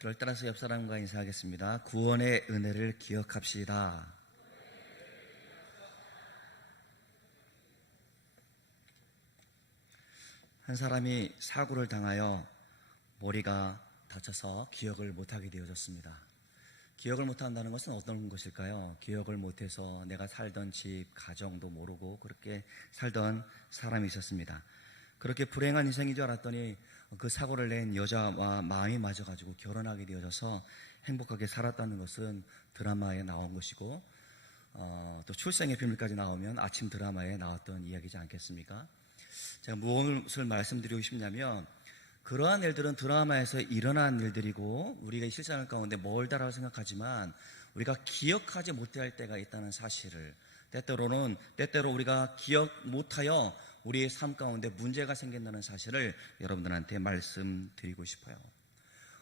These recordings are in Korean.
저를 따라서 옆 사람과 인사하겠습니다. 구원의 은혜를 기억합시다. 한 사람이 사고를 당하여 머리가 다쳐서 기억을 못하게 되어졌습니다. 기억을 못한다는 것은 어떤 것일까요? 기억을 못해서 내가 살던 집, 가정도 모르고 그렇게 살던 사람이 있었습니다. 그렇게 불행한 인생인 줄 알았더니 그 사고를 낸 여자와 마음이 맞아가지고 결혼하게 되어져서 행복하게 살았다는 것은 드라마에 나온 것이고, 또 출생의 비밀까지 나오면 아침 드라마에 나왔던 이야기지 않겠습니까? 제가 무엇을 말씀드리고 싶냐면, 그러한 일들은 드라마에서 일어난 일들이고 우리가 이 실생활 가운데 멀다라고 생각하지만 우리가 기억하지 못할 때가 있다는 사실을, 때때로 우리가 기억 못하여 우리의 삶 가운데 문제가 생긴다는 사실을 여러분들한테 말씀드리고 싶어요.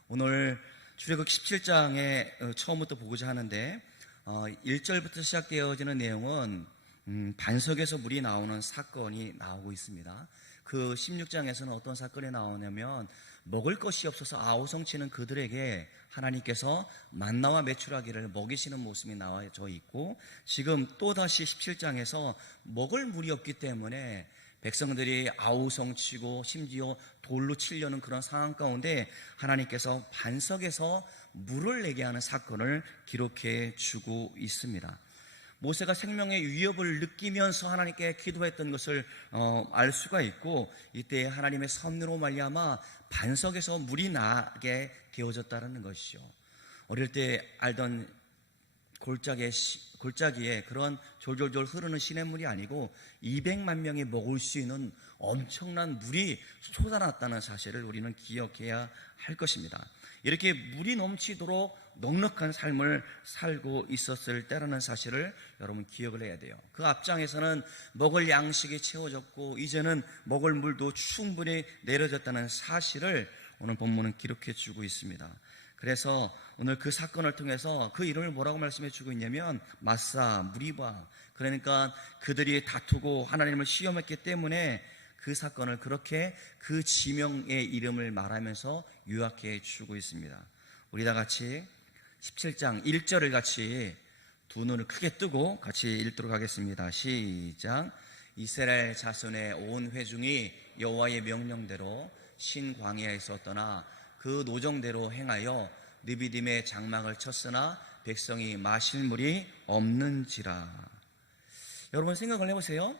오늘 출애굽 17장에 처음부터 보고자 하는데 1절부터 시작되어지는 내용은 반석에서 물이 나오는 사건이 나오고 있습니다. 그 16장에서는 어떤 사건이 나오냐면 먹을 것이 없어서 아우성치는 그들에게 하나님께서 만나와 메추라기를 먹이시는 모습이 나와져 있고, 지금 또다시 17장에서 먹을 물이 없기 때문에 백성들이 아우성치고 심지어 돌로 치려는 그런 상황 가운데 하나님께서 반석에서 물을 내게 하는 사건을 기록해 주고 있습니다. 모세가 생명의 위협을 느끼면서 하나님께 기도했던 것을 알 수가 있고, 이때 하나님의 섭리로 말미암아 반석에서 물이 나게 되어졌다는 것이죠. 어릴 때 알던 골짜기에 그런 졸졸졸 흐르는 시냇물이 아니고 200만 명이 먹을 수 있는 엄청난 물이 솟아났다는 사실을 우리는 기억해야 할 것입니다. 이렇게 물이 넘치도록 넉넉한 삶을 살고 있었을 때라는 사실을 여러분 기억을 해야 돼요. 그 앞장에서는 먹을 양식이 채워졌고 이제는 먹을 물도 충분히 내려졌다는 사실을 오늘 본문은 기록해 주고 있습니다. 그래서 오늘 그 사건을 통해서 그 이름을 뭐라고 말씀해 주고 있냐면 마사, 무리바, 그러니까 그들이 다투고 하나님을 시험했기 때문에 그 사건을 그렇게 그 지명의 이름을 말하면서 요약해 주고 있습니다. 우리 다 같이 17장 1절을 같이 두 눈을 크게 뜨고 같이 읽도록 하겠습니다. 시작. 이스라엘 자손의 온 회중이 여호와의 명령대로 신광야에서 떠나 그 노정대로 행하여 느비딤의 장막을 쳤으나 백성이 마실 물이 없는지라. 여러분 생각을 해보세요.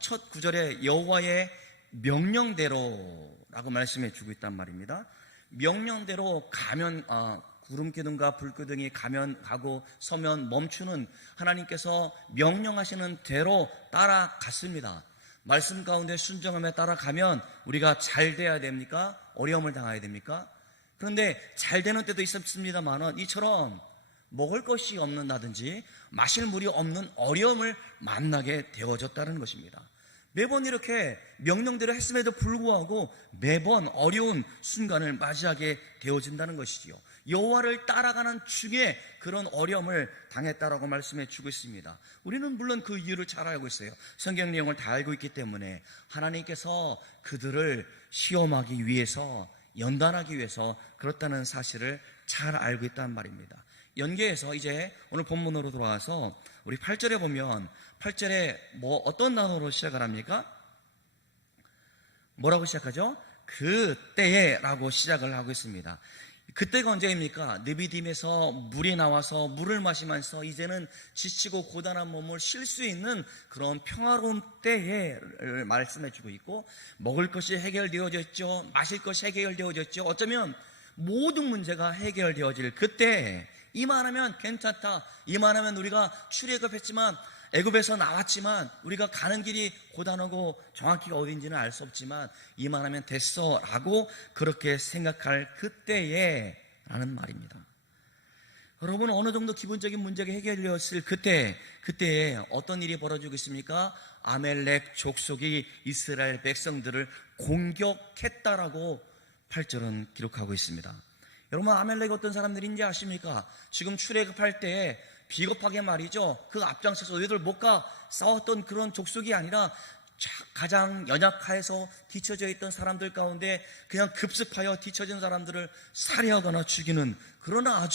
첫 구절에 여호와의 명령대로라고 말씀해 주고 있단 말입니다. 명령대로 가면 구름기둥과 불기둥이 가고 서면 멈추는, 하나님께서 명령하시는 대로 따라갔습니다. 말씀 가운데 순종하며 따라가면 우리가 잘 돼야 됩니까? 어려움을 당해야 됩니까? 그런데 잘 되는 때도 있었습니다만 이처럼 먹을 것이 없는다든지 마실 물이 없는 어려움을 만나게 되어졌다는 것입니다. 매번 이렇게 명령대로 했음에도 불구하고 매번 어려운 순간을 맞이하게 되어진다는 것이지요. 여호와를 따라가는 중에 그런 어려움을 당했다라고 말씀해 주고 있습니다. 우리는 물론 그 이유를 잘 알고 있어요. 성경 내용을 다 알고 있기 때문에 하나님께서 그들을 시험하기 위해서, 연단하기 위해서 그렇다는 사실을 잘 알고 있단 말입니다. 연계해서 이제 오늘 본문으로 돌아와서 우리 8절에 보면 8절에 어떤 단어로 시작을 합니까? 뭐라고 시작하죠? 그때에 라고 시작을 하고 있습니다. 그때가 언제입니까? 느비딤에서 물이 나와서 물을 마시면서 이제는 지치고 고단한 몸을 쉴 수 있는 그런 평화로운 때에 말씀해 주고 있고, 먹을 것이 해결되어졌죠. 마실 것이 해결되어졌죠. 어쩌면 모든 문제가 해결되어질 그때, 이만하면 괜찮다, 이만하면 우리가 출애굽했지만 애굽에서 나왔지만 우리가 가는 길이 고단하고 정확히 어딘지는 알 수 없지만 이만하면 됐어 라고 그렇게 생각할 그때에 라는 말입니다. 여러분, 어느 정도 기본적인 문제가 해결되었을 그때에 어떤 일이 벌어지고 있습니까? 아멜렉 족속이 이스라엘 백성들을 공격했다라고 8절은 기록하고 있습니다. 여러분, 아멜렉이 어떤 사람들인지 아십니까? 지금 출애굽할 때 비겁하게 말이죠, 그 앞장서서 너희들 못 가 싸웠던 그런 족속이 아니라 가장 연약해서 뒤처져 있던 사람들 가운데 그냥 급습하여 뒤처진 사람들을 살해하거나 죽이는, 그러나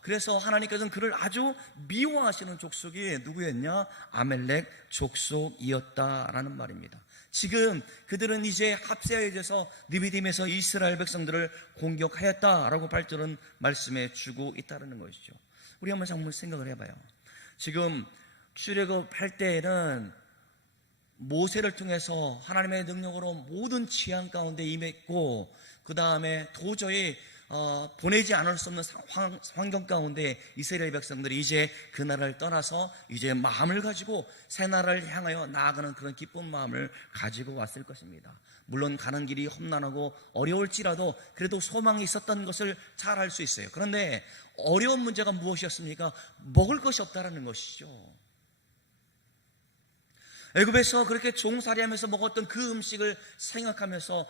그래서 하나님께서는 그를 아주 미워하시는 족속이 누구였냐? 아멜렉 족속이었다라는 말입니다. 지금 그들은 이제 합세해져서 느비딤에서 이스라엘 백성들을 공격하였다라고 발전은 말씀해 주고 있다는 것이죠. 우리 한번 생각을 해봐요. 지금 출애굽할 때에는 모세를 통해서 하나님의 능력으로 모든 지향 가운데 임했고, 그 다음에 도저히 보내지 않을 수 없는 환경 가운데 이스라엘 백성들이 이제 그 나라를 떠나서 이제 마음을 가지고 새 나라를 향하여 나아가는 그런 기쁜 마음을 가지고 왔을 것입니다. 물론 가는 길이 험난하고 어려울지라도 그래도 소망이 있었던 것을 잘 알 수 있어요. 그런데 어려운 문제가 무엇이었습니까? 먹을 것이 없다라는 것이죠. 애굽에서 그렇게 종살이하면서 먹었던 그 음식을 생각하면서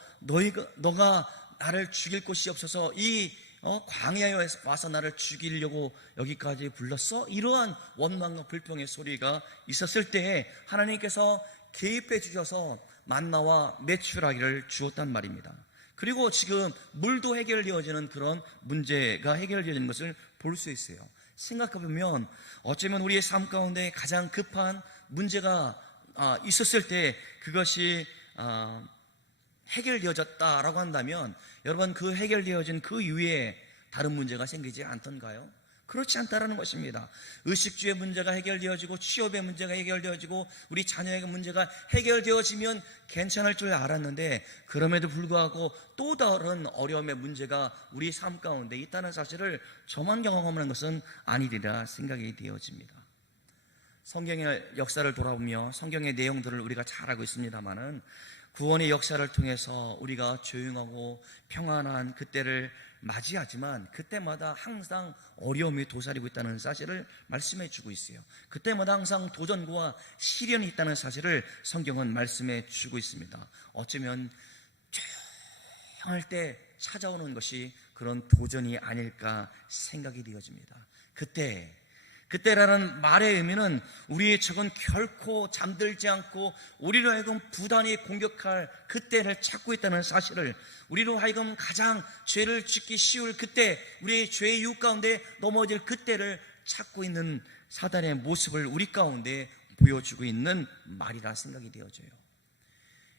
너가 나를 죽일 곳이 없어서 이 광야에 와서 나를 죽이려고 여기까지 불렀어? 이러한 원망과 불평의 소리가 있었을 때에 하나님께서 개입해 주셔서 만나와 메추라기를 주었단 말입니다. 그리고 지금 물도 해결되어지는 그런 문제가 해결되는 것을 볼 수 있어요. 생각해보면 어쩌면 우리의 삶 가운데 가장 급한 문제가 있었을 때 그것이 해결되어졌다라고 한다면, 여러분, 그 해결되어진 그 이후에 다른 문제가 생기지 않던가요? 그렇지 않다라는 것입니다. 의식주의 문제가 해결되어지고 취업의 문제가 해결되어지고 우리 자녀의 문제가 해결되어지면 괜찮을 줄 알았는데, 그럼에도 불구하고 또 다른 어려움의 문제가 우리 삶 가운데 있다는 사실을 저만 경험하는 것은 아니리라 생각이 되어집니다. 성경의 역사를 돌아보며 성경의 내용들을 우리가 잘 알고 있습니다만은, 구원의 역사를 통해서 우리가 조용하고 평안한 그때를 맞이하지만 그때마다 항상 어려움이 도사리고 있다는 사실을 말씀해 주고 있어요. 그때마다 항상 도전과 시련이 있다는 사실을 성경은 말씀해 주고 있습니다. 어쩌면 조용할 때 찾아오는 것이 그런 도전이 아닐까 생각이 되어집니다. 그때라는 말의 의미는 우리의 적은 결코 잠들지 않고 우리로 하여금 부단히 공격할 그때를 찾고 있다는 사실을, 우리로 하여금 가장 죄를 짓기 쉬울 그때, 우리의 죄의 유혹 가운데 넘어질 그때를 찾고 있는 사단의 모습을 우리 가운데 보여주고 있는 말이라 생각이 되어져요.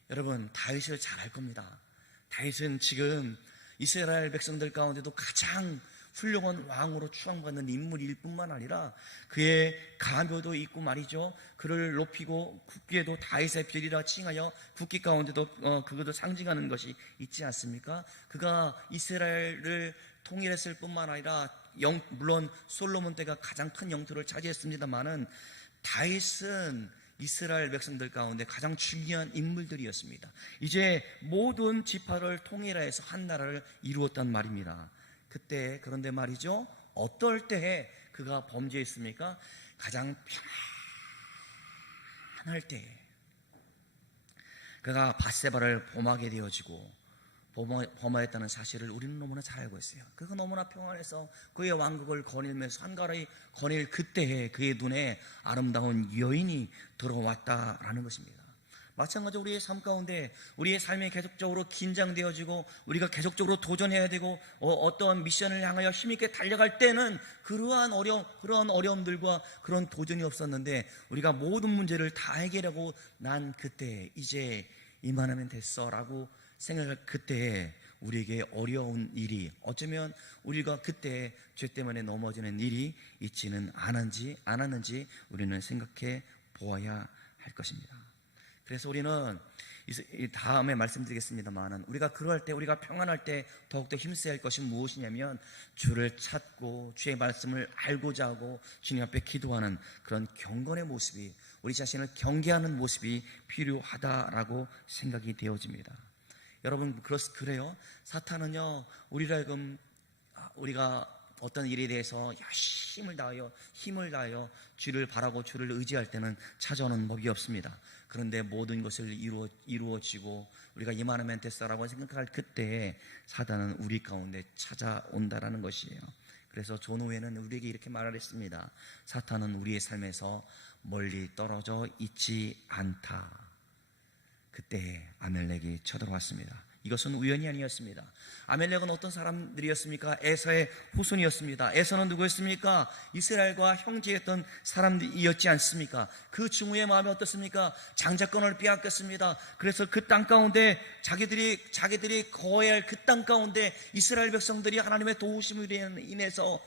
여러분, 다윗을 잘 알 겁니다. 다윗은 지금 이스라엘 백성들 가운데도 가장 훌륭한 왕으로 추앙받는 인물일 뿐만 아니라 그의 가묘도 있고 말이죠. 그를 높이고 국기에도 다윗의 별이라 칭하여 국기 가운데도 그것도 상징하는 것이 있지 않습니까? 그가 이스라엘을 통일했을 뿐만 아니라 물론 솔로몬 때가 가장 큰 영토를 차지했습니다만은 다윗은 이스라엘 백성들 가운데 가장 중요한 인물들이었습니다. 이제 모든 지파를 통일해서 한 나라를 이루었단 말입니다. 그런데 말이죠, 어떨 때에 그가 범죄했습니까? 가장 평안할 때 그가 밧세바를 범하게 되어지고 범하였다는 사실을 우리는 너무나 잘 알고 있어요. 그가 너무나 평안해서 그의 왕국을 거닐면서 한가라이 거닐 그때에 그의 눈에 아름다운 여인이 들어왔다라는 것입니다. 마찬가지로 우리의 삶 가운데 우리의 삶이 계속적으로 긴장되어지고 우리가 계속적으로 도전해야 되고 어떠한 미션을 향하여 힘있게 달려갈 때는 그러한 어려움들과 그런 도전이 없었는데, 우리가 모든 문제를 다 해결하고 난 그때 이제 이만하면 됐어 라고 생각할 그때에 우리에게 어려운 일이, 어쩌면 우리가 그때 죄 때문에 넘어지는 일이 있지는 않았는지 우리는 생각해 보아야 할 것입니다. 그래서 우리는 다음에 말씀드리겠습니다만, 우리가 그럴 때, 우리가 평안할 때 더욱더 힘써야 할 것이 무엇이냐면 주를 찾고 주의 말씀을 알고자 하고 주님 앞에 기도하는 그런 경건의 모습이, 우리 자신을 경계하는 모습이 필요하다라고 생각이 되어집니다. 여러분, 그래요? 사탄은요, 우리가 어떤 일에 대해서 힘을 다하여 주를 바라고 주를 의지할 때는 찾아오는 법이 없습니다. 그런데 모든 것을 이루어지고 우리가 이만하면 됐어라고 생각할 그때에 사단은 우리 가운데 찾아온다라는 것이에요. 그래서 존 오웬은 우리에게 이렇게 말했습니다. 사탄은 우리의 삶에서 멀리 떨어져 있지 않다. 그때 아멜렉이 쳐들어왔습니다. 이것은 우연이 아니었습니다. 아멜렉은 어떤 사람들이었습니까? 에서의 후손이었습니다. 에서는 누구였습니까? 이스라엘과 형제였던 사람들이었지 않습니까? 그 증오의 마음이 어떻습니까? 장자권을 빼앗겼습니다. 그래서 그 땅 가운데 자기들이 거해야 할 그 땅 가운데 이스라엘 백성들이 하나님의 도우심으로 인해서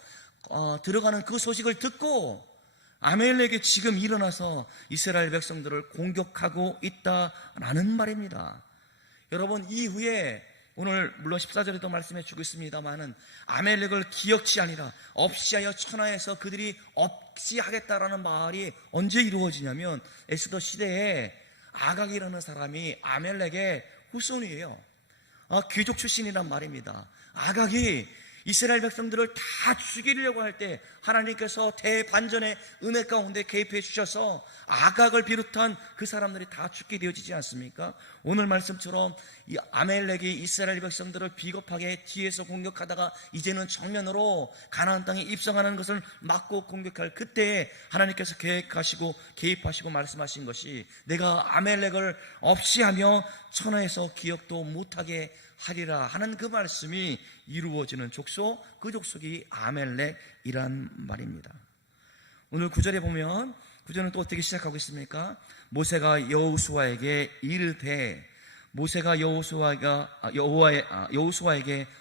들어가는 그 소식을 듣고 아멜렉이 지금 일어나서 이스라엘 백성들을 공격하고 있다라는 말입니다. 여러분, 이후에 오늘 물론 14절에도 말씀해 주고 있습니다만은 아멜렉을 기억치 아니라 없이 하여 천하에서 그들이 없이 하겠다라는 말이 언제 이루어지냐면 에스더 시대에 아각이라는 사람이 아멜렉의 후손이에요. 귀족 출신이란 말입니다. 아각이 이스라엘 백성들을 다 죽이려고 할 때 하나님께서 대반전의 은혜 가운데 개입해 주셔서 아각을 비롯한 그 사람들이 다 죽게 되어지지 않습니까? 오늘 말씀처럼 이 아멜렉이 이스라엘 백성들을 비겁하게 뒤에서 공격하다가 이제는 정면으로 가나안 땅에 입성하는 것을 막고 공격할 그때에 하나님께서 계획하시고 개입하시고 말씀하신 것이 내가 아멜렉을 없이 하며 천하에서 기억도 못하게 하리라 하는 그 말씀이 이루어지는 족속, 그 족속이 아멜렉이란 말입니다. 오늘 9절에 보면 9절은 또 어떻게 시작하고 있습니까? 모세가 여호수아에게 이르되 모세가 여호수아에게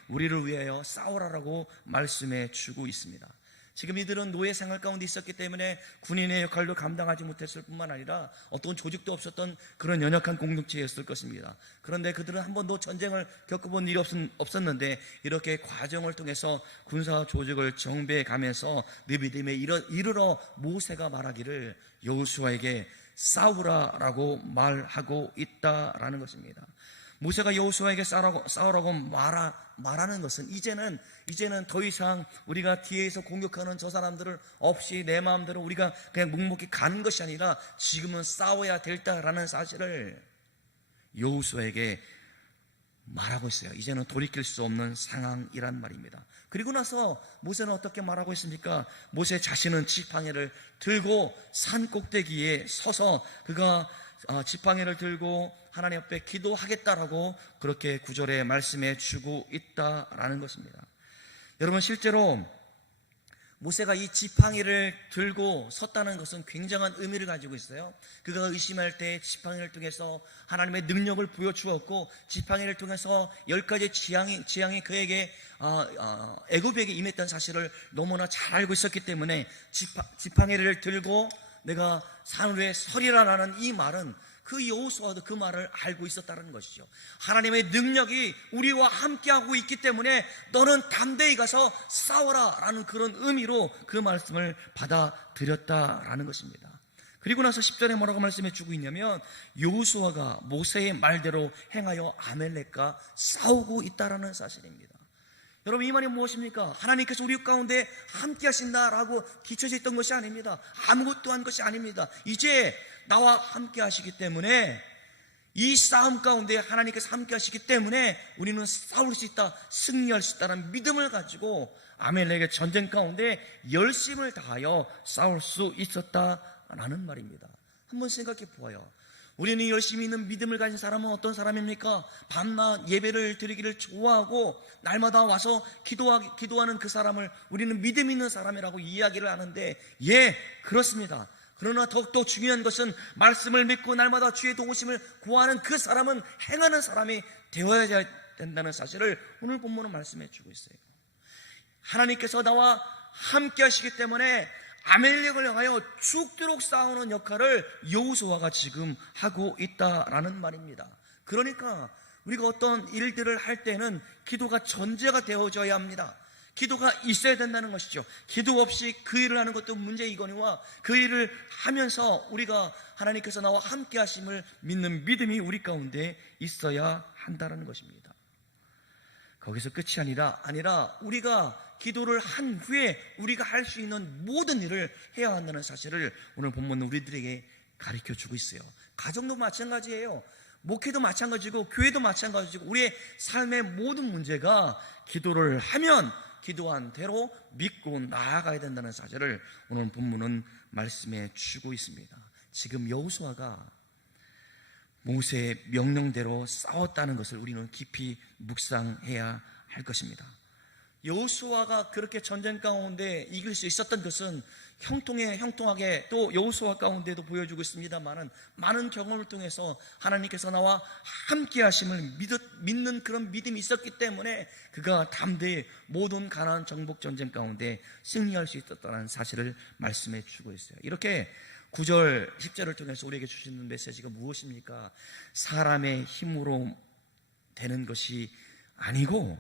우리를 위하여 싸우라라고 말씀해 주고 있습니다. 지금 이들은 노예 생활 가운데 있었기 때문에 군인의 역할도 감당하지 못했을 뿐만 아니라 어떤 조직도 없었던 그런 연약한 공동체였을 것입니다. 그런데 그들은 한 번도 전쟁을 겪어본 일이 없었는데 이렇게 과정을 통해서 군사 조직을 정비해 가면서 느비딤에 이르러 모세가 말하기를 여호수아에게 싸우라라고 말하고 있다라는 것입니다. 모세가 여호수아에게 싸우라고 말하는 것은 이제는 더 이상 우리가 뒤에서 공격하는 저 사람들을 없이 내 마음대로 우리가 그냥 묵묵히 가는 것이 아니라 지금은 싸워야 될다라는 사실을 여호수아에게 말하고 있어요. 이제는 돌이킬 수 없는 상황이란 말입니다. 그리고 나서 모세는 어떻게 말하고 있습니까? 모세 자신은 지팡이를 들고 산 꼭대기에 서서 그가 지팡이를 들고 하나님 앞에 기도하겠다라고 그렇게 9절에 말씀해 주고 있다라는 것입니다. 여러분, 실제로 모세가 이 지팡이를 들고 섰다는 것은 굉장한 의미를 가지고 있어요. 그가 의심할 때 지팡이를 통해서 하나님의 능력을 보여주었고 지팡이를 통해서 10가지 재앙이 그에게 애굽에게 임했던 사실을 너무나 잘 알고 있었기 때문에 지팡이를 들고 내가 산 위에 서리라라는 이 말은 그 여호수아도 그 말을 알고 있었다는 것이죠. 하나님의 능력이 우리와 함께하고 있기 때문에 너는 담대히 가서 싸워라라는 그런 의미로 그 말씀을 받아들였다라는 것입니다. 그리고 나서 10절에 뭐라고 말씀해 주고 있냐면 여호수아가 모세의 말대로 행하여 아멜렉과 싸우고 있다라는 사실입니다. 여러분, 이 말이 무엇입니까? 하나님께서 우리 가운데 함께 하신다라고 기초져 있던 것이 아닙니다. 아무것도 한 것이 아닙니다. 이제 나와 함께 하시기 때문에 이 싸움 가운데 하나님께서 함께 하시기 때문에 우리는 싸울 수 있다, 승리할 수 있다는 믿음을 가지고 아멜렉의 전쟁 가운데 열심을 다하여 싸울 수 있었다라는 말입니다. 한번 생각해 보아요. 우리는 열심히 있는 믿음을 가진 사람은 어떤 사람입니까? 밤낮 예배를 드리기를 좋아하고 날마다 와서 기도하는 그 사람을 우리는 믿음 있는 사람이라고 이야기를 하는데, 예, 그렇습니다. 그러나 더욱더 중요한 것은 말씀을 믿고 날마다 주의 도우심을 구하는 그 사람은 행하는 사람이 되어야 된다는 사실을 오늘 본문은 말씀해 주고 있어요. 하나님께서 나와 함께 하시기 때문에 아멜렉을 향하여 죽도록 싸우는 역할을 여호수아가 지금 하고 있다라는 말입니다. 그러니까 우리가 어떤 일들을 할 때는 기도가 전제가 되어져야 합니다. 기도가 있어야 된다는 것이죠. 기도 없이 그 일을 하는 것도 문제이거니와 그 일을 하면서 우리가 하나님께서 나와 함께 하심을 믿는 믿음이 우리 가운데 있어야 한다는 것입니다. 거기서 끝이 아니라 우리가 기도를 한 후에 우리가 할 수 있는 모든 일을 해야 한다는 사실을 오늘 본문은 우리들에게 가르쳐주고 있어요. 가정도 마찬가지예요. 목회도 마찬가지고 교회도 마찬가지고 우리의 삶의 모든 문제가 기도를 하면 기도한 대로 믿고 나아가야 된다는 사실을 오늘 본문은 말씀해 주고 있습니다. 지금 여호수아가 모세의 명령대로 싸웠다는 것을 우리는 깊이 묵상해야 할 것입니다. 여호수아가 그렇게 전쟁 가운데 이길 수 있었던 것은 형통하게 또 여호수아 가운데도 보여주고 있습니다만은 많은 경험을 통해서 하나님께서 나와 함께 하심을 믿는 그런 믿음이 있었기 때문에 그가 담대히 모든 가나안 정복 전쟁 가운데 승리할 수 있었다는 사실을 말씀해 주고 있어요. 이렇게 9절 10절을 통해서 우리에게 주시는 메시지가 무엇입니까? 사람의 힘으로 되는 것이 아니고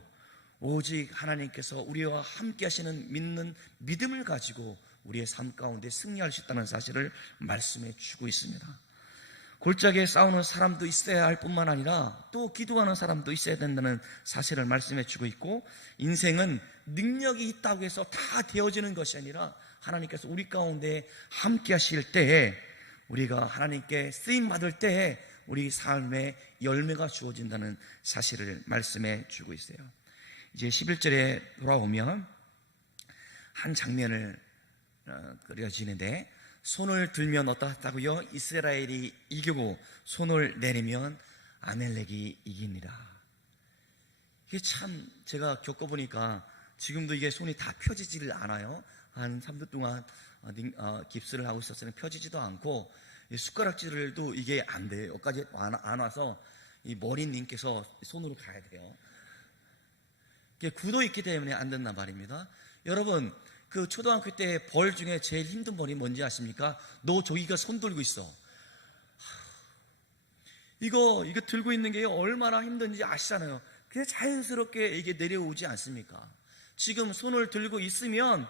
오직 하나님께서 우리와 함께 하시는 믿는 믿음을 가지고 우리의 삶 가운데 승리할 수 있다는 사실을 말씀해 주고 있습니다. 골짜기에 싸우는 사람도 있어야 할 뿐만 아니라 또 기도하는 사람도 있어야 된다는 사실을 말씀해 주고 있고, 인생은 능력이 있다고 해서 다 되어지는 것이 아니라 하나님께서 우리 가운데 함께 하실 때에, 우리가 하나님께 쓰임 받을 때에 우리 삶에 열매가 주어진다는 사실을 말씀해 주고 있어요. 이제 11절에 돌아오면 한 장면을 그려지는데, 손을 들면 어떻다고요? 이스라엘이 이기고 손을 내리면 아멜렉이 이깁니다. 이게 참 제가 겪어보니까 지금도 이게 손이 다 펴지지를 않아요. 한 3주 동안 깁스를 하고 있었으니 펴지지도 않고, 숟가락질도 이게 안 돼요. 여기까지 안 와서 이 머리님께서 손으로 가야 돼요. 이게 굳어 있기 때문에 안 된단 말입니다. 여러분, 그 초등학교 때 벌 중에 제일 힘든 벌이 뭔지 아십니까? 너 저기가 손 들고 있어. 이거 들고 있는 게 얼마나 힘든지 아시잖아요. 그게 자연스럽게 이게 내려오지 않습니까? 지금 손을 들고 있으면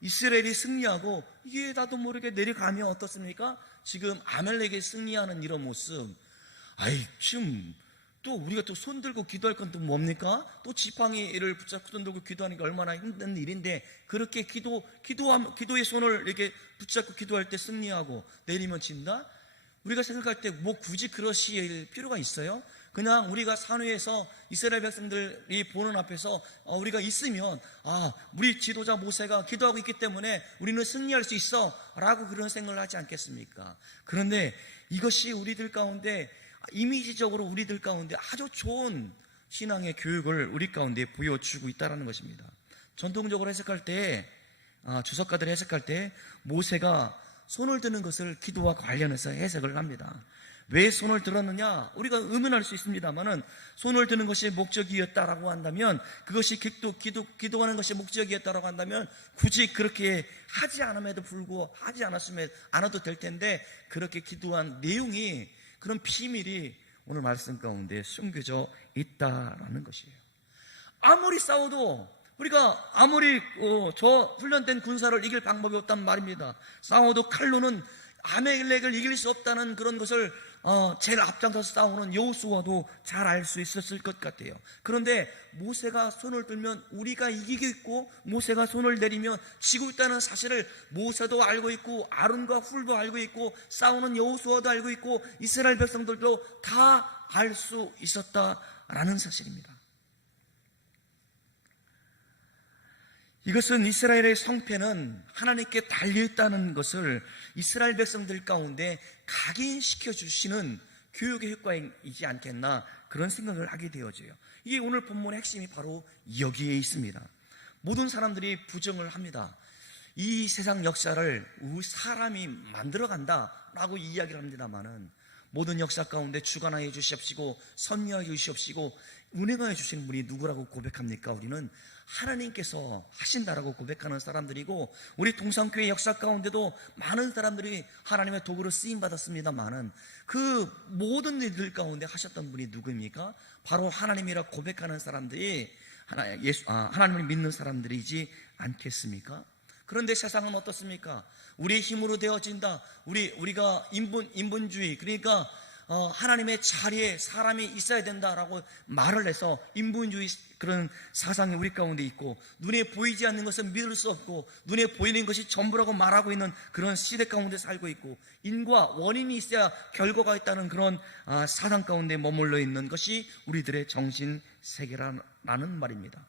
이스라엘이 승리하고 이게 나도 모르게 내려가면 어떻습니까? 지금 아멜렉이 승리하는 이런 모습. 지금 또 우리가 또 손 들고 기도할 건 또 뭡니까? 또 지팡이를 붙잡고 손 들고 기도하는 게 얼마나 힘든 일인데, 그렇게 기도의 손을 이렇게 붙잡고 기도할 때 승리하고 내리면 진다? 우리가 생각할 때 뭐 굳이 그러실 필요가 있어요? 그냥 우리가 산 위에서 이스라엘 백성들이 보는 앞에서 우리가 있으면 우리 지도자 모세가 기도하고 있기 때문에 우리는 승리할 수 있어 라고 그런 생각을 하지 않겠습니까? 그런데 이것이 우리들 가운데 이미지적으로 우리들 가운데 아주 좋은 신앙의 교육을 우리 가운데 보여주고 있다는 것입니다. 전통적으로 해석할 때, 주석가들이 해석할 때 모세가 손을 드는 것을 기도와 관련해서 해석을 합니다. 왜 손을 들었느냐? 우리가 의문할 수 있습니다만은, 손을 드는 것이 목적이었다라고 한다면, 그것이 기도하는 것이 목적이었다라고 한다면 굳이 그렇게 하지 않음에도 불구하고 하지 않아도 될 텐데, 그렇게 기도한 내용이, 그런 비밀이 오늘 말씀 가운데 숨겨져 있다라는 것이에요. 아무리 싸워도 우리가 저 훈련된 군사를 이길 방법이 없단 말입니다. 싸워도 칼로는 아멜렉을 이길 수 없다는 그런 것을 제일 앞장서서 싸우는 여호수아도 잘 알 수 있었을 것 같아요. 그런데 모세가 손을 들면 우리가 이기겠고, 모세가 손을 내리면 지고 있다는 사실을 모세도 알고 있고, 아론과 훌도 알고 있고, 싸우는 여호수아도 알고 있고, 이스라엘 백성들도 다 알 수 있었다라는 사실입니다. 이것은 이스라엘의 성패는 하나님께 달려있다는 것을 이스라엘 백성들 가운데 각인시켜 주시는 교육의 효과이지 않겠나, 그런 생각을 하게 되어져요. 이게 오늘 본문의 핵심이 바로 여기에 있습니다. 모든 사람들이 부정을 합니다. 이 세상 역사를 사람이 만들어간다라고 이야기를 합니다만은, 모든 역사 가운데 주관하여 주시옵시고 섭리하여 주시옵시고 운행하여 주시는 분이 누구라고 고백합니까? 우리는 하나님께서 하신다라고 고백하는 사람들이고, 우리 동산교회 역사 가운데도 많은 사람들이 하나님의 도구로 쓰임받았습니다만은, 그 모든 일들 가운데 하셨던 분이 누구입니까? 바로 하나님이라 고백하는 사람들이 하나님을 믿는 사람들이지 않겠습니까? 그런데 세상은 어떻습니까? 우리의 힘으로 되어진다. 우리가 인본주의, 그러니까 하나님의 자리에 사람이 있어야 된다라고 말을 해서 인본주의 그런 사상이 우리 가운데 있고, 눈에 보이지 않는 것은 믿을 수 없고 눈에 보이는 것이 전부라고 말하고 있는 그런 시대 가운데 살고 있고, 인과 원인이 있어야 결과가 있다는 그런 사상 가운데 머물러 있는 것이 우리들의 정신세계라는 말입니다.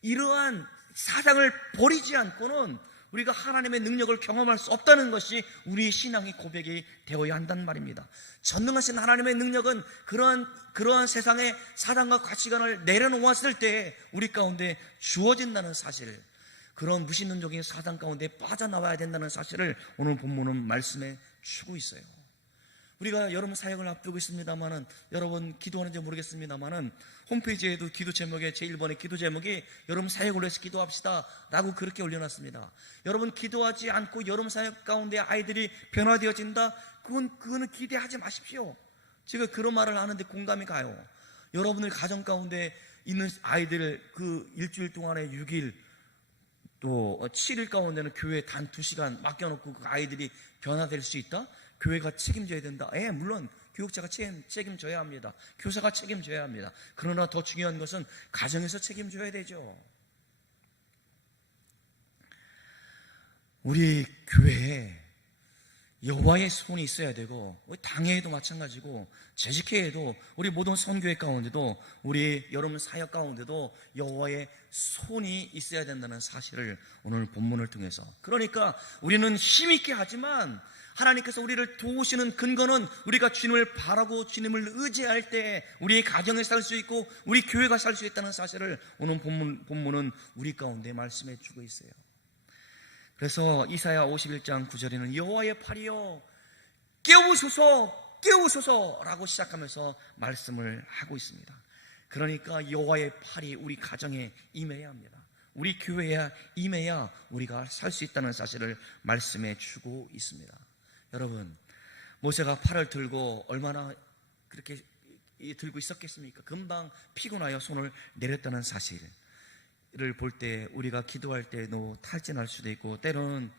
이러한 사상을 버리지 않고는 우리가 하나님의 능력을 경험할 수 없다는 것이 우리의 신앙의 고백이 되어야 한다는 말입니다. 전능하신 하나님의 능력은 그러한 세상에 사랑과 가치관을 내려놓았을 때 우리 가운데 주어진다는 사실, 그런 무신론적인 사상 가운데 빠져나와야 된다는 사실을 오늘 본문은 말씀해 주고 있어요. 우리가 여러분 사역을 앞두고 있습니다만은, 여러분 기도하는지 모르겠습니다만은, 홈페이지에도 기도 제목에 제1번의 기도 제목이 여러분 사역을 위해서 기도합시다 라고 그렇게 올려놨습니다. 여러분 기도하지 않고 여러분 사역 가운데 아이들이 변화되어진다? 그거는 기대하지 마십시오. 제가 그런 말을 하는데 공감이 가요. 여러분들 가정 가운데 있는 아이들 그 일주일 동안에 6일 또 7일 가운데는 교회 단 2시간 맡겨놓고 그 아이들이 변화될 수 있다? 교회가 책임져야 된다. 물론 교육자가 책임져야 합니다. 교사가 책임져야 합니다. 그러나 더 중요한 것은 가정에서 책임져야 되죠. 우리 교회에 여호와의 손이 있어야 되고, 우리 당회에도 마찬가지고, 재직회에도, 우리 모든 선교회 가운데도, 우리 여러분 사역 가운데도 여호와의 손이 있어야 된다는 사실을 오늘 본문을 통해서, 그러니까 우리는 힘있게 하지만 하나님께서 우리를 도우시는 근거는 우리가 주님을 바라고 주님을 의지할 때 우리의 가정에 살 수 있고 우리 교회가 살 수 있다는 사실을 오늘 본문은 우리 가운데 말씀해 주고 있어요. 그래서 이사야 51장 9절에는 여호와의 팔이여 깨우소서 깨우소서 라고 시작하면서 말씀을 하고 있습니다. 그러니까 여호와의 팔이 우리 가정에 임해야 합니다. 우리 교회에 임해야 우리가 살 수 있다는 사실을 말씀해 주고 있습니다. 여러분, 모세가 팔을 들고 얼마나 그렇게 들고 있었겠습니까? 금방 피곤하여 손을 내렸다는 사실을 볼 때 우리가 기도할 때도 탈진할 수도 있고 때로는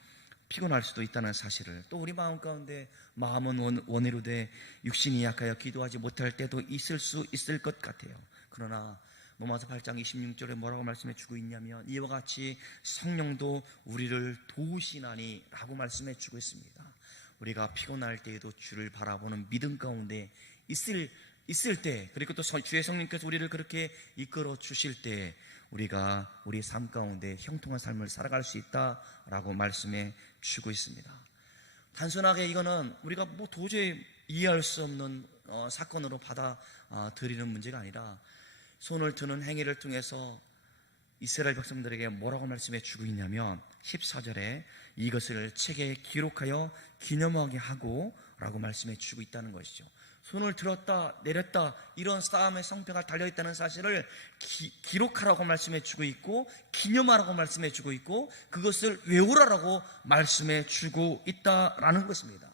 피곤할 수도 있다는 사실을, 또 우리 마음 가운데 마음은 원해로 돼 육신이 약하여 기도하지 못할 때도 있을 수 있을 것 같아요. 그러나 로마서 8장 26절에 뭐라고 말씀해 주고 있냐면, 이와 같이 성령도 우리를 도우시나니 라고 말씀해 주고 있습니다. 우리가 피곤할 때에도 주를 바라보는 믿음 가운데 있을 때, 그리고 또 주의 성령께서 우리를 그렇게 이끌어 주실 때 우리가 우리 삶 가운데 형통한 삶을 살아갈 수 있다라고 말씀해 주고 있습니다. 단순하게 이거는 우리가 도저히 이해할 수 없는 사건으로 받아들이는 문제가 아니라, 손을 드는 행위를 통해서 이스라엘 백성들에게 뭐라고 말씀해 주고 있냐면 14절에 이것을 책에 기록하여 기념하게 하고 라고 말씀해 주고 있다는 것이죠. 손을 들었다 내렸다 이런 싸움의 성패가 달려있다는 사실을 기록하라고 말씀해 주고 있고, 기념하라고 말씀해 주고 있고, 그것을 외우라라고 말씀해 주고 있다라는 것입니다.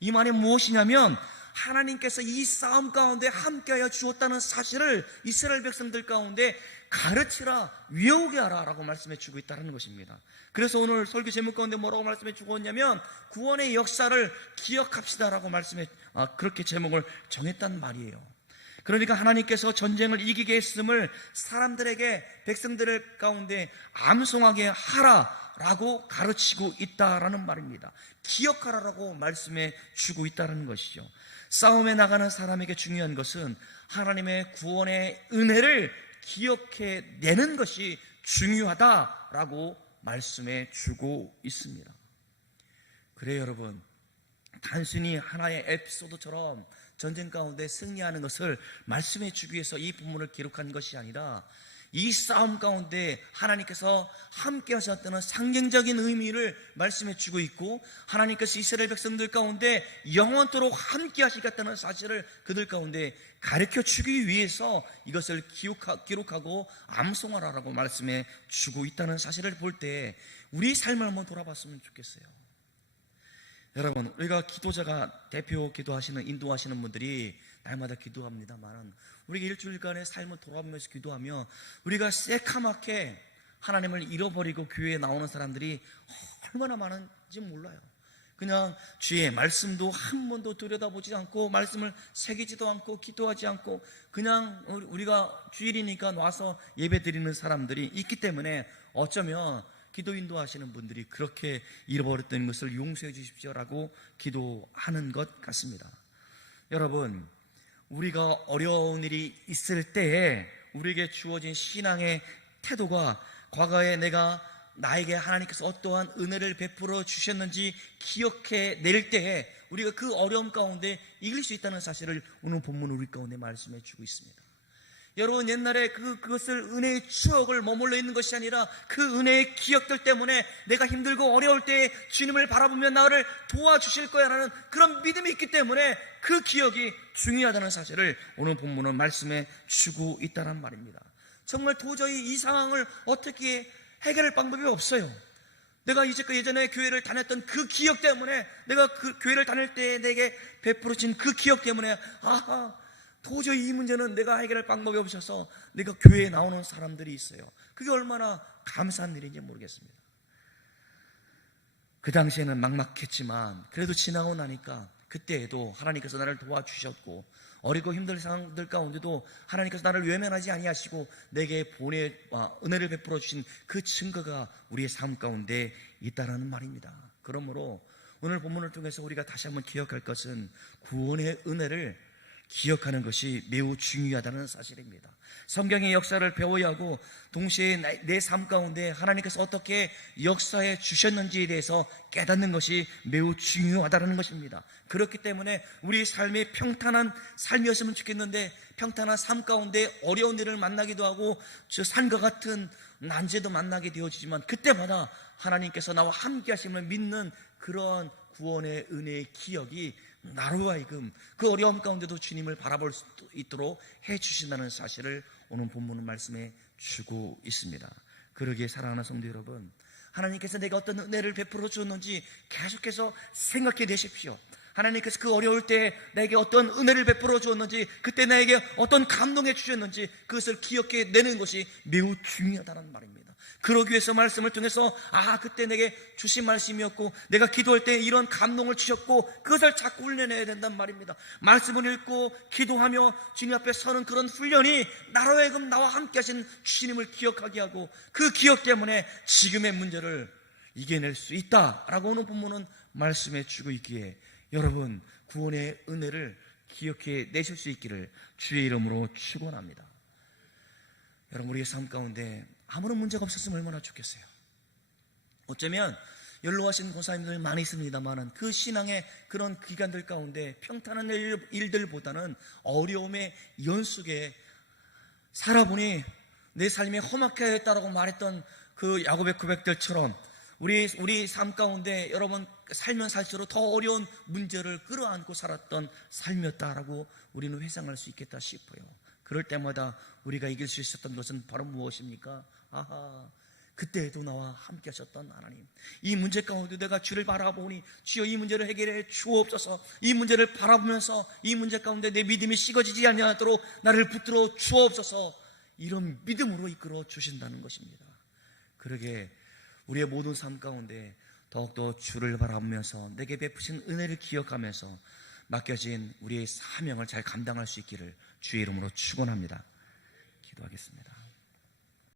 이 말이 무엇이냐면, 하나님께서 이 싸움 가운데 함께하여 주었다는 사실을 이스라엘 백성들 가운데 가르치라, 외우게 하라 라고 말씀해 주고 있다는 것입니다. 그래서 오늘 설교 제목 가운데 뭐라고 말씀해 주고 있냐면, 구원의 역사를 기억합시다 라고 그렇게 제목을 정했단 말이에요. 그러니까 하나님께서 전쟁을 이기게 했음을 사람들에게, 백성들 가운데 암송하게 하라 라고 가르치고 있다라는 말입니다. 기억하라라고 말씀해 주고 있다는 것이죠. 싸움에 나가는 사람에게 중요한 것은 하나님의 구원의 은혜를 기억해내는 것이 중요하다라고 말씀해 주고 있습니다. 그래요, 여러분, 단순히 하나의 에피소드처럼 전쟁 가운데 승리하는 것을 말씀해 주기 위해서 이 본문을 기록한 것이 아니라, 이 싸움 가운데 하나님께서 함께 하셨다는 상징적인 의미를 말씀해 주고 있고, 하나님께서 이스라엘 백성들 가운데 영원토록 함께 하시겠다는 사실을 그들 가운데 가르쳐 주기 위해서 이것을 기록하고 암송하라라고 말씀해 주고 있다는 사실을 볼 때 우리 삶을 한번 돌아봤으면 좋겠어요. 여러분, 우리가 기도자가 대표 기도하시는, 인도하시는 분들이 날마다 기도합니다만, 우리가 일주일간의 삶을 돌아보면서 기도하며 우리가 새카맣게 하나님을 잃어버리고 교회에 나오는 사람들이 얼마나 많은지 몰라요. 그냥 주의 말씀도 한 번도 들여다보지 않고, 말씀을 새기지도 않고, 기도하지 않고, 그냥 우리가 주일이니까 와서 예배 드리는 사람들이 있기 때문에 어쩌면 기도 인도하시는 분들이 그렇게 잃어버렸던 것을 용서해 주십시오라고 기도하는 것 같습니다. 여러분, 우리가 어려운 일이 있을 때에 우리에게 주어진 신앙의 태도가 과거에 내가 나에게 하나님께서 어떠한 은혜를 베풀어 주셨는지 기억해 낼 때에 우리가 그 어려움 가운데 이길 수 있다는 사실을 오늘 본문은 우리 가운데 말씀해 주고 있습니다. 여러분, 옛날에 그것을 은혜의 추억을 머물러 있는 것이 아니라 그 은혜의 기억들 때문에 내가 힘들고 어려울 때 주님을 바라보면 나를 도와주실 거야 라는 그런 믿음이 있기 때문에 그 기억이 중요하다는 사실을 오늘 본문은 말씀해 주고 있다는 말입니다. 정말 도저히 이 상황을 어떻게 해결할 방법이 없어요. 내가 이제껏 예전에 교회를 다녔던 그 기억 때문에, 내가 그 교회를 다닐 때 내게 베풀어진 그 기억 때문에 도저히 이 문제는 내가 해결할 방법이 없어서 내가 교회에 나오는 사람들이 있어요. 그게 얼마나 감사한 일인지 모르겠습니다. 그 당시에는 막막했지만 그래도 지나고 나니까 그때에도 하나님께서 나를 도와주셨고, 어리고 힘든 상황들 가운데도 하나님께서 나를 외면하지 아니하시고 내게 은혜를 베풀어 주신 그 증거가 우리의 삶 가운데 있다는 말입니다. 그러므로 오늘 본문을 통해서 우리가 다시 한번 기억할 것은 구원의 은혜를 기억하는 것이 매우 중요하다는 사실입니다. 성경의 역사를 배워야 하고, 동시에 내 삶 가운데 하나님께서 어떻게 역사해 주셨는지에 대해서 깨닫는 것이 매우 중요하다는 것입니다. 그렇기 때문에 우리 삶이 평탄한 삶이었으면 좋겠는데, 평탄한 삶 가운데 어려운 일을 만나기도 하고 저 산과 같은 난제도 만나게 되어지지만, 그때마다 하나님께서 나와 함께 하심을 믿는 그런 구원의 은혜의 기억이 나로 하여금 그 어려움 가운데도 주님을 바라볼 수 있도록 해주신다는 사실을 오늘 본문은 말씀해 주고 있습니다. 그러기에 사랑하는 성도 여러분, 하나님께서 내가 어떤 은혜를 베풀어 주었는지 계속해서 생각해 내십시오. 하나님께서 그 어려울 때 내게 어떤 은혜를 베풀어 주었는지, 그때 나에게 어떤 감동해 주셨는지 그것을 기억해 내는 것이 매우 중요하다는 말입니다. 그러기 위해서 말씀을 통해서 그때 내게 주신 말씀이었고, 내가 기도할 때 이런 감동을 주셨고, 그것을 자꾸 훈련해야 된단 말입니다. 말씀을 읽고 기도하며 주님 앞에 서는 그런 훈련이 나로 하여금 나와 함께 하신 주님을 기억하게 하고, 그 기억 때문에 지금의 문제를 이겨낼 수 있다라고 오늘 본문은 말씀해 주고 있기에, 여러분 구원의 은혜를 기억해 내실 수 있기를 주의 이름으로 축원합니다. 여러분, 우리의 삶 가운데 아무런 문제가 없었으면 얼마나 좋겠어요. 어쩌면 연로하신 권사님들 많이 있습니다만, 그 신앙의 그런 기간들 가운데 평탄한 일들보다는 어려움의 연속에 살아보니 내 삶이 험악해 했다라고 말했던 그 야곱의 고백들처럼 우리 삶 가운데 여러분 살면 살수록 더 어려운 문제를 끌어안고 살았던 삶이었다라고 우리는 회상할 수 있겠다 싶어요. 그럴 때마다 우리가 이길 수 있었던 것은 바로 무엇입니까? 그때에도 나와 함께 하셨던 하나님. 이 문제 가운데 내가 주를 바라보니 주여 이 문제를 해결해 주옵소서. 이 문제를 바라보면서 이 문제 가운데 내 믿음이 식어지지 아니하도록 나를 붙들어 주옵소서. 이런 믿음으로 이끌어 주신다는 것입니다. 그러게 우리의 모든 삶 가운데 더욱더 주를 바라보면서 내게 베푸신 은혜를 기억하면서 맡겨진 우리의 사명을 잘 감당할 수 있기를 주의 이름으로 축원합니다. 기도하겠습니다.